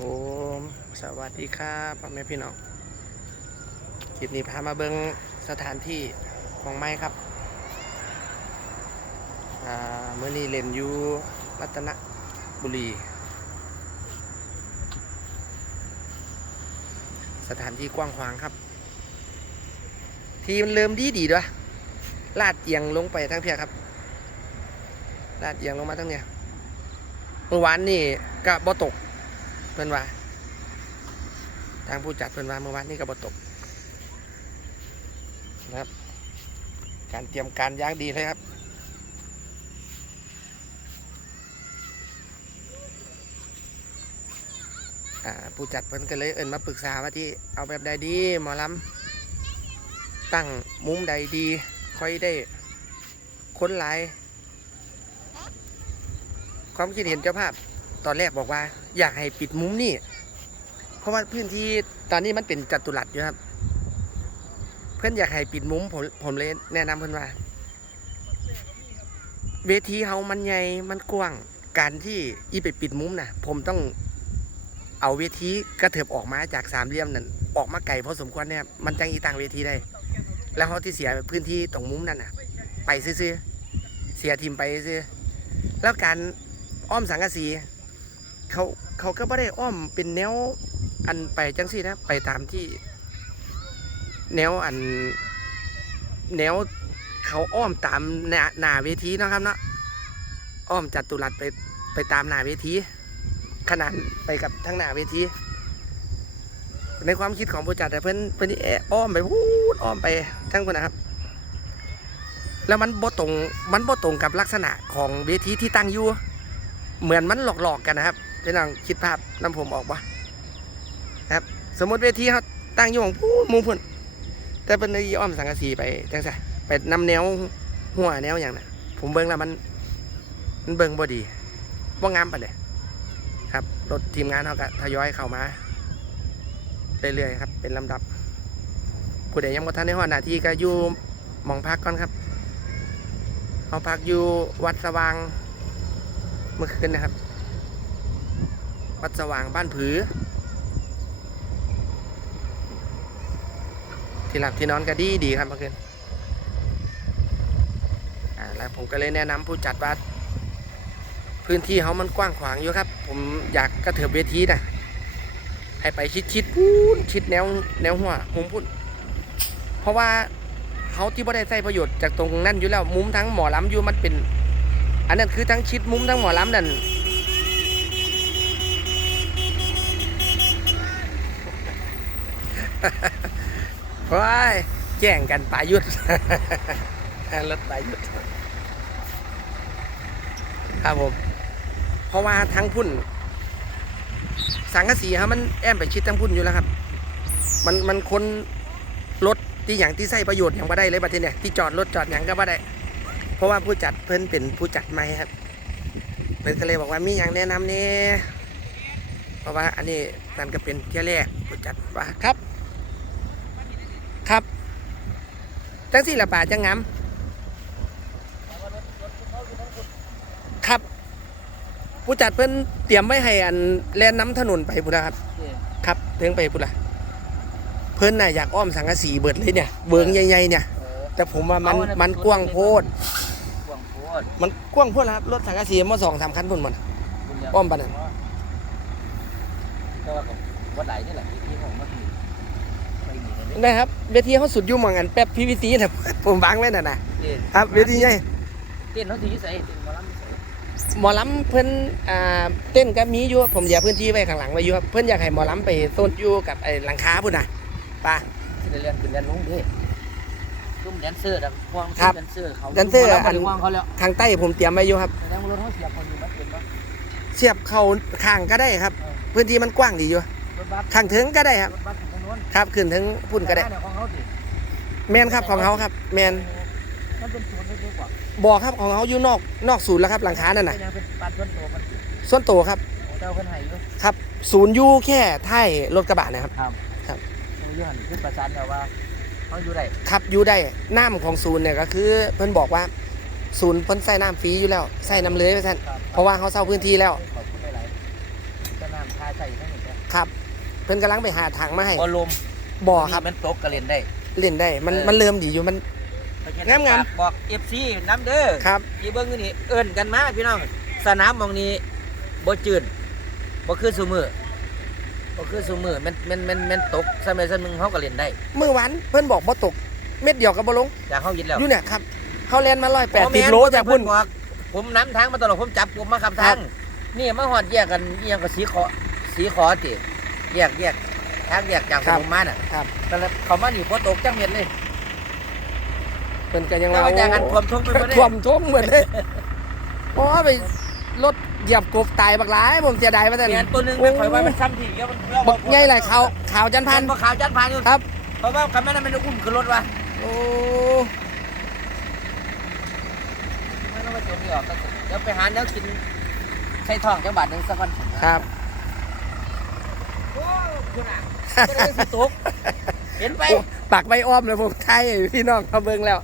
ผมสวัสดีครับพ่อแม่พี่น้องคลิปนี้พามาเบิงสถานที่ของไม้ครับเมื่อนี้เล่นอยู่รัตนบุรี สถานที่กว้างขวางครับ ทีมเริ่มดีดีด้วยลาดเอียงลงไปทั้งเพียครับลาดเอียงลงมาทั้งเนี่ยเมื่อวานนี่ก็บ่ตก พื่อนว่า ทางผู้จัดเพื่อนว่าเมื่อวานนี้ก็บ่ตกนะครับ การเตรียมการย่างดีเลยครับผู้จัดเพิ่นก็เลยเอินมาปรึกษาว่าที่เอาแบบใดดีหมอลำตั้งมุมใดดีค่อยได้ค้นหลายความคิดเห็นเจ้าภาพตอนแรกบอกว่า อยากให้ปิดมุมนี่ เพราะว่าพื้นที่ตอนนี้มันเป็นจัตุรัสอยู่ครับ เพื่อนอยากให้ปิดมุมผมผมเลยแนะนำเพื่อนว่า เวทีเฮามันใหญ่มันกว้าง การที่อีไปปิดมุมนะผมต้องเอาเวทีกระเถิบออกมาจากสามเหลี่ยมนั่นออกมาไกลพอสมควรเนี่ยมันจังอีต่างเวทีได้ แล้วเขาที่เสียพื้นที่ตรงมุมนั่นน่ะ ไปซื้อเสียทีมไปซื้อแล้วการอ้อมสังกะสี เขาเขาก็ไม่ได้อ้อมเป็นแนวอันไปจังซี่นะ ไปตามที่ แนวอัน แนวเขาอ้อมตามหน้าหน้าเวทีนะครับเนาะอ้อมจัตุรัสไปไปตามหน้าเวที ขนาดไปกับทั้งหน้าเวที ในความคิดของผู้จัดแต่เพิ่อนเพิ่นนี่แอะอ้อมไปพูดอ้อมไปทั้งคนนะครับ แล้วมันบ่ตรงมันบ่ตรงกับลักษณะของเวทีที่ตั้งอยู่เหมือนมันหลอกๆกันนะครับ พี่น้องคิดภาพน้ำผมออกปะนะครับ สมมติเวทีเขาตั้งอยู่ของพูดมุมพุ่นแต่เป็นในอ้อมสังกะสีไปจังไสไปนำแนวหัวแนวอย่างน่ะ ผมเบิ่งแล้วมันมันเบิ่งบ่ดีบ่างามปานใดครับรถทีมงานเขาก็ทยอยเข้ามาเรื่อยๆครับ เป็นลำดับผู้ใดยังบ่ทันได้ฮอดหน้าที่ก็อยู่หมองพักก่อนครับเขาพักอยู่วัดสว่างเมื่อคืนนะครับ วัดสว่างบ้านผือ ที่หลับที่นอนก็ดีดีครับเมื่อคืนอ่าแล้วผมก็เลยแนะนำผู้จัดว่าพื้นที่เขามันกว้างขวางอยู่ครับ ผมอยากกระเถิบเวทีนะให้ไปชิดชิดพูนชิดแนวแนวหัวมุมพุ่นเพราะว่าเขาที่ไม่ได้ใช้ประโยชน์จากตรงนั้นอยู่แล้วมุมทั้งหมอลำอยู่มันเป็น อันนั้นคือทั้งชิดมุมทั้งหมอลำนั่น ว้ายแย่งกันปายุทธรถปายุทธครับผม เพราะว่าทั้งพุ่น สังกะสีครับมันแอมไปชิดทั้งพุ่นอยู่แล้วครับ มันมันคนรถที่อย่างที่ใส่ประโยชน์อย่างบ่ได้เลยบัดทีเนี่ยที่จอดรถจอดอย่างก็บ่ได้ เพราะว่าผู้จัดเพิ่นเป็นผู้จัดใหม่ครับเพิ่นก็เลยบอกว่ามีอย่างแนะนำเนี่ยเพราะว่าอันนี้นั่นก็เป็นเที่ยแรกผู้จัดว่าครับ ครับจังสี่ละป่าจังงามครับผู้จัดเพิ่นเตรียมไว้ให้อันแล่นน้ำถนนไปพุ่นนะครับ ครับเพิ่งไปพุ่นละเพิ่นน่ะอยากอ้อมสังกะสีเบิดเลยเนี่ยเบิงใหญ่ๆเนี่ย แต่ผมว่ามันมันกว้างโพดกว้างโพดมันกว้างโพดแล้วครับรถสังกะสีมาสองสามคันพุ่นหมดคุณย่าอ้อมปานนั้นก็ว่ากับวัดไหลนี่แหละที่ผมมาถึงไปห นีกันเนี่ยนะครับเวทีเขาสุดอยุ่หมองกันแป๊บพีวีซีนะผมวางไว้น่ะนะครับเวทีใหญ่เต้นเขาถือใส่เต้นหมาล้ำใส่หมอลำเพิ่นอ่าเต้นก็มีอยู่ผมเหลือพื้นที่ไว้ข้างหลังไว้อยู่ครับเพิ่นอยากให้หมอลำไปโซนอยู่กับไอ้หลังคาพุ่นน่ะป่ะที่เรียนเป็นเรียนลงเด้ซุ้มแดนเซอร์ดังพวงครับแดนเซอร์เขาแดนเซอร์อัอันนวางเขาแล้วทางใต้ผมเตรียมไว้อยู่ครับแสดงว่ารถเขาเสียบคนอยู่มันเป็นว่าเสียบเข้าข้างก็ได้ครับ พื้นที่มันกว้างดีอยู่รถบัสข้างถึงก็ได้ครับ รถบัสของโน้นครับขึ้นถึงพุ่นก็ได้เนี่ยของเขาสิแมนครับของเขาครับ แมนมันเป็นศูนย์เล็กๆกว่าบอกครับของเขาอยู่นอกนอกศูนย์แล้วครับหลังคานั่นน่ะเป็นยังเป็นปานส่วนตัวมันสิส่วนตัวครับโอ้เจ้าเพิ่นให้อยู่ครับ ศูนย์อยู่แค่ท้ายรถกระบะนะครับ ครับครับโอ้ยหันขึ้นประสานแต่ว่าเขาอยู่ได้ครับอยู่ได้น้ำของศูนย์เนี่ยก็คือเพิ่นบอกว่า ศูนย์เพิ่นใส่น้ำฟรีอยู่แล้วใส่น้ำเลยไปสั่นครับเพราะว่าเขาเช่าพื้นที่แล้วขอบคุณหลายๆก็น้ำทาใส่ทั้งหมดเลยครับเพิ่นกำลังไปหาทางมาให้บ่ลมบ่ครับนี่มันตกกระเล่นได้ เล่นได้มันเออมันเริ่มดีอยู่มัน งามๆฝกบอก FC น้ำเด้อครับอีเบิ้งอยู่นี่เอิ้นกันมาพี่น้องสนามหมองนี้บ่จืดบ่คือซุมือบ่คือซุมือแมันแมันแมันแมันตกสมัยสนึงเฮาก็เล่นได้เมื่อวานเพิ่นบอกบ่ตกเม็ดเดียวก็บ่ลงจากเฮายิดแล้วอยู่เนี่ยครับเฮาแล่นมาบ่แม่180นโลบ่จากเพิ่พุ่นนบอกผมนำทางมาตลอดผมจับผมมาขับทางนี่มาฮอดแยกกันอีหยังก็สีขอสีขอติ แยกแยกทางแยกจากสมมาน่ะครับแต่ละเขามานี่บ่ตกจังเม็ดเลยเพิ่นก็ยังแต่ว่าว่าจากกันท่วมทุ่งไปบ่ได้ท่วมท้องเหมือนเลยเพราะว่าไปรถเหยียบกบตายบักหลายผมเสียดายว่าแต่เปลี่ยนตัวหนึงแม่นข่อยว่ามันซ้ำที่เดียวมันบักใหญ่หลายขาวขาวจันพัพันนบ่ขาวจันพันอยู่ครับ เพราะว่าคำนั้นมันอุ้มขึ้นรถว่ะโอ้ไม่ต้องมาโจมตีออกก็เดี๋ยวไปหาเนื้อกินใส่ทองจังบาทหนึ่งสักวันครับ โอ้คุณอะก็ได้สิตุก เห็นไปปักใบอ้อมเลยผมไทยพี่น้องเขาเบิ่งแล้ว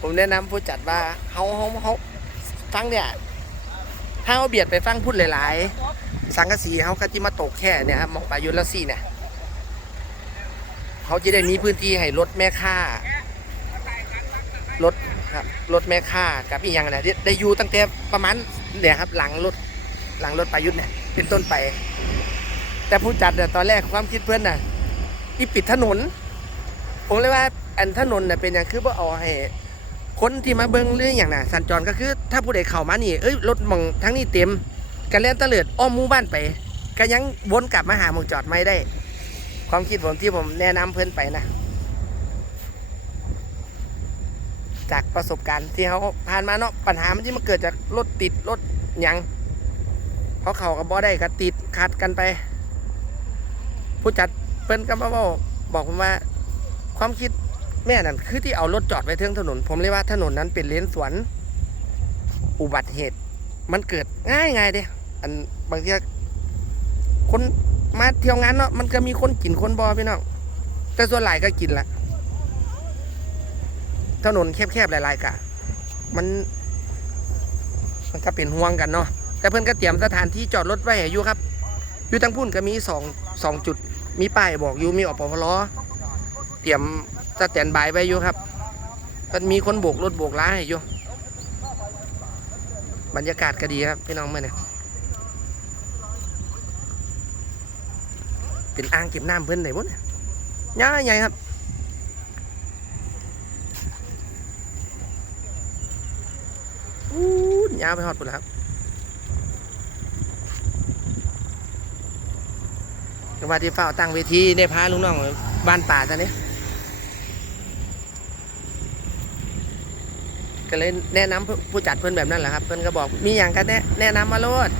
ผมแนะนำผู้จัดว่าเฮาเฮาเฮาฟังเนี่ยถ้าเอาเบียดไปฟังพูดหลาย ๆ สังกะสีเฮาก็จิมาตกแค่เนี่ยครับมองไปยุทธละสี่เนี่ยเขาจะได้มีพื้นที่ให้รถแม่ค่ารถครับรถแม่ค่ากับอีกอย่างเนี่ยได้ได้อยู่ตั้งแต่ประมาณเนี่ยครับ หลังรถหลังรถประยุทธ์เนี่ย เป็นต้นไป แต่ผู้จัดเนี่ยตอนแรกความคิดเพื่อนน่ะอีปิดถนน ผมเลยว่าอันถนนน่ะเป็นอย่างคือว่าเอาให้คนที่มาเบิ้งเรื่องอย่างน่ะสัญจรก็คือ ถ้าผู้ใดเข้ามานี่เอ้ยรถมองทั้งนี้เต็มกันเล่นตะเลิดอ้อมมู่บ้านไปก็ยังวนกลับมาหาหมองจอดไม่ได้ ความคิดผมที่ผมแนะนำเพื่อนไปนะจากประสบการณ์ที่เขาผ่านมาเนาะปัญหามันที่มันเกิดจากรถติดรถหยัง เพราะเขากับบ่ได้ก็ติดขัดกันไป ผู้จัดเพิ่นก็มาบอกบอกผมว่า ความคิดแม่นั่นคือที่เอารถจอดไว้เทิงถนน ผมเลยว่าถนนนั้นเป็นเลนสวน อุบัติเหตุ มันเกิดง่ายง่ายเด้อันบางทีคนมาเที่ยวงานเนาะมันก็มีคนกินคนบอพี่น้องแต่ส่วนหลายก็กินละถนนแคบๆหลายๆกะ มัน มันก็เป็นห่วงกันเนาะ แต่เพิ่อนก็เตรียมสถานที่จอดรถไว้ให้อยู่ครับอยู่ทั้งพุ่นก็มีสองสองจุด มีป้ายบอกอยู่มีอปพลอเตรียมสแตนบายไว้อยู่ครับมันมีคนโบกรถโบกล้าให้อยู่บรรยากาศก็ดีครับพี่น้องเมื่อเนี่ยเป็นอ่างเก็บน้ำเพิ่นไหนบุ้เนี่ยย่าใหญ่ครับอู้ยยาวไปหอดปุ่นแล้วครับ จังหวะที่เฝ้าตั้งเวทีได้พาลุงน้องบ้านป่าตอนนี้ก็เลยแนะนำผู้ผู้จัดเพื่อนแบบนั้นแหละครับ เพื่อนก็บอกมีอย่างกันแนะแนะนำมาโลด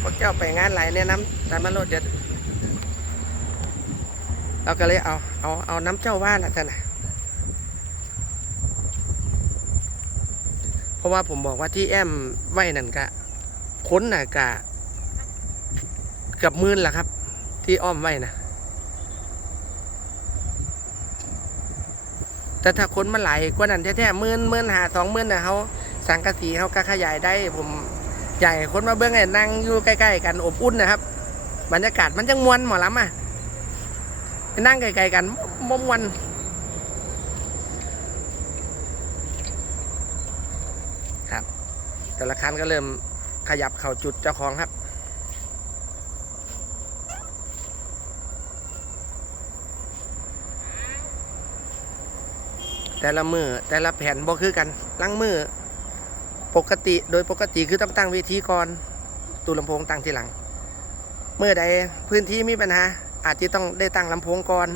พวกเจ้าไปงานไหลแนะนำตามมาโลดเดี๋ยวเราก็เลยเอาเอาเอาน้ำเจ้าว่าละท่านนะเพราะว่าผมบอกว่าที่แอมไว้นั่นกะ ค้นน่ะกะกือบมื่นละครับ ที่อ้อมไว้นะแต่ถ้าคนมาหลายกว่านั้นแท้ๆมื่นมื่นหาสองมื่นนะเขาสังกะสีเขาก็ขยายได้ ผมใหญ่คนมาเบื้องไงนั่งอยู่ใกล้ ๆ กันอบอุ่นนะครับ บรรยากาศมันจังมวนหมอลำอะนั่งไกลๆกันมมวนครับ แต่ละคันก็เริ่ม ขยับเข้าจุดเจ้าของครับ แต่ละมือแต่ละแผ่นบ่คือกันลังมือปกติโดยปกติคือต้องตั้งเวทีก่อนตู้ลำโพงตั้งทีหลัง เมื่อใดพื้นที่มีปัญหา อาจจะต้องได้ตั้งลำโพงก่อน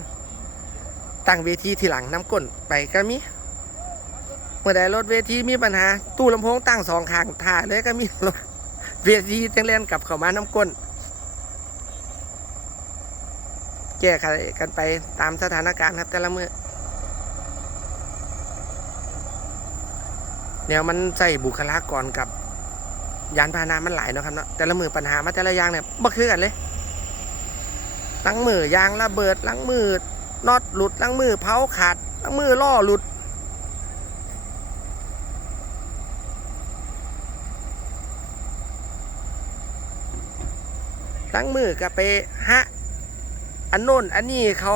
ตั้งเวทีทีหลังน้ำก้นไปก็มีเมื่อใดรถเวทีมีปัญหา ตู้ลำโพงตั้งสองข้างท่าเลยก็มีรถ เวทีจังเล่นกลับเข้ามาน้ำก้น แก้ไขกันไปตามสถานการณ์ครับแต่ละมือแนวมันใส่บุคลากรกับ ยานพาหนะมันหลายเนาะครับเนาะแต่ละมือปัญหามาแต่ละอย่างเนี่ยบ่คือกันเลยลังมือยางระเบิดลังมือน็อตหลุดลังมือเผาขาดลังมือล่อหลุด มือก็ไปฮะอันโน่นอันนี้เขา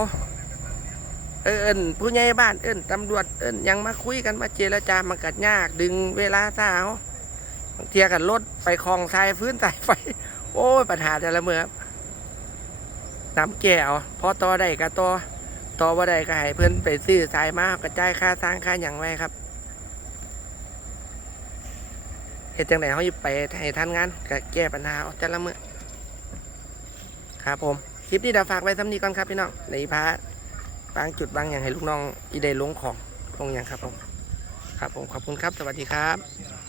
เอิญผู้ใหญ่บ้านเอิญตำรวจเอิญยังมาคุยกันมาเจรจามันกัดยาก ดึงเวลาสาวบางเทียกันรถไปคลองทรายฟื้นสายไฟ โอ้ยปัญหาแต่ละเมื่อน้ำแก้วพอต่อได้ก็ต่อต่อว่าได้ก็ให้เพื่อนไปซื้อสายมากกระจายค่าสร้างค่าอย่างไรครับเหตุจังไหนเขาอยู่ไปให้ทันงานก็แก้ปัญหาเอาแต่ละเมื่อ ครับผม คลิปนี้เดี๋ยวฝากไว้สำนีก่อนครับพี่น้องในพาบางจุดบางอย่างให้ลูกน้องอีเด้ลงของลงอย่างครับผม ครับผมขอบคุณครับ สวัสดีครับ